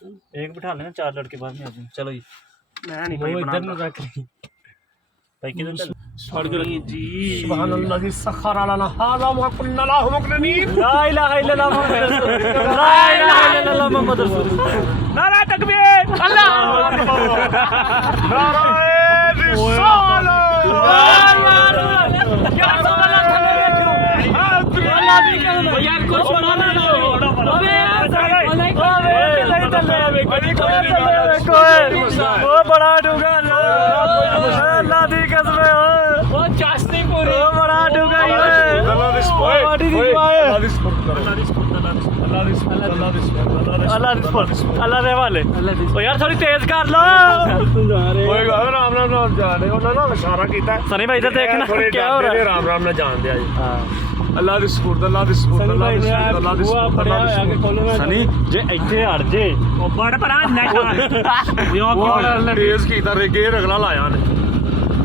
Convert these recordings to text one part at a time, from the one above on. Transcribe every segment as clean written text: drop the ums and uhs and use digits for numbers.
एक बिठा लेना, 4 लड़के बाद में आ जाएंगे। चलो जी, मैं नहीं वो भाई इधर बना न रख भाई किधर चल जी। सुभान अल्लाह सखर लना हाजा व कुन्ना ला मुकरनीन। ला इलाहा इल्लल्लाह मुहम्मद रसूलुल्लाह, ला इलाहा इल्लल्लाह मुहम्मद रसूलुल्लाह। नारा तकबीर, अल्लाह नारा रिसालत। यार सवाल अल्लाह भी यार कुछ माना ना। वो बड़ा डूंगा अल्लाह दी कसम है, वो चाशनी पूरी वो बड़ा डूंगा ये अल्लाह दे वाले। ओ यार थोड़ी तेज कर लो। कोई राम राम नाम जान दे, ਉਹਨਾਂ ਨਾਲ ਇਸ਼ਾਰਾ ਕੀਤਾ। सनी भाई इधर देखना क्या हो रहा है। राम राम ना जान दिया जी। हां ਅੱਲਾ ਦੀ ਸਪੁਰਦ, ਅੱਲਾ ਦੀ ਸਪੁਰਦ, ਅੱਲਾ ਦੀ ਸਪੁਰਦ, ਅੱਲਾ ਦੀ ਸਪੁਰਦ। सनी जे ਇੱਥੇ ਅੜ ਜੇ ਉਹ ਬੜ ਭਰਾ ਨੈਟ ਉਹ ਤੇਜ਼ ਕੀਤਾ ਰੇ ਗੇਰ ਅਗਲਾ ਲਾਇਆ ਨੇ।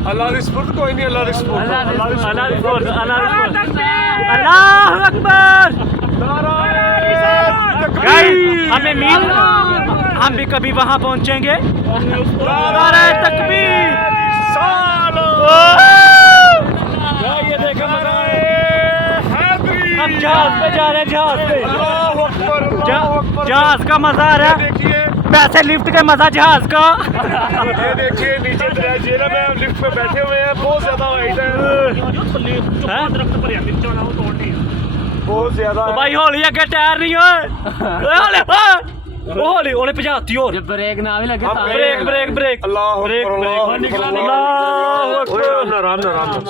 ਅੱਲਾ ਦੀ ਸਪੁਰਦ ਕੋਈ ਨਹੀਂ, ਅੱਲਾ ਦੀ ਸਪੁਰਦ, अल्लाह दी स्पोर्ट अल्लाह अकबर। गाइस हमें उम्मीद हम भी कभी वहां पहुंचेंगे। नारे तकबीर, ये देखो हम जहाज पे जा रहे हैं, जहाज पे जहाज का मजा आ रहा है। पैसे लिफ्ट का मजा जहाज का। ये देखिए नीचे जेल में लिफ्ट पे बैठे हुए हैं, बहुत ज्यादा हाइट है, बहुत ज्यादा। भाई हौली अगे टायर नहीं होए हौली ओले भजाती और ब्रेक ना भी लगे ब्रेक ब्रेक ब्रेक अल्लाह ब्रेक अल्लाह ब्रेक आराम आराम।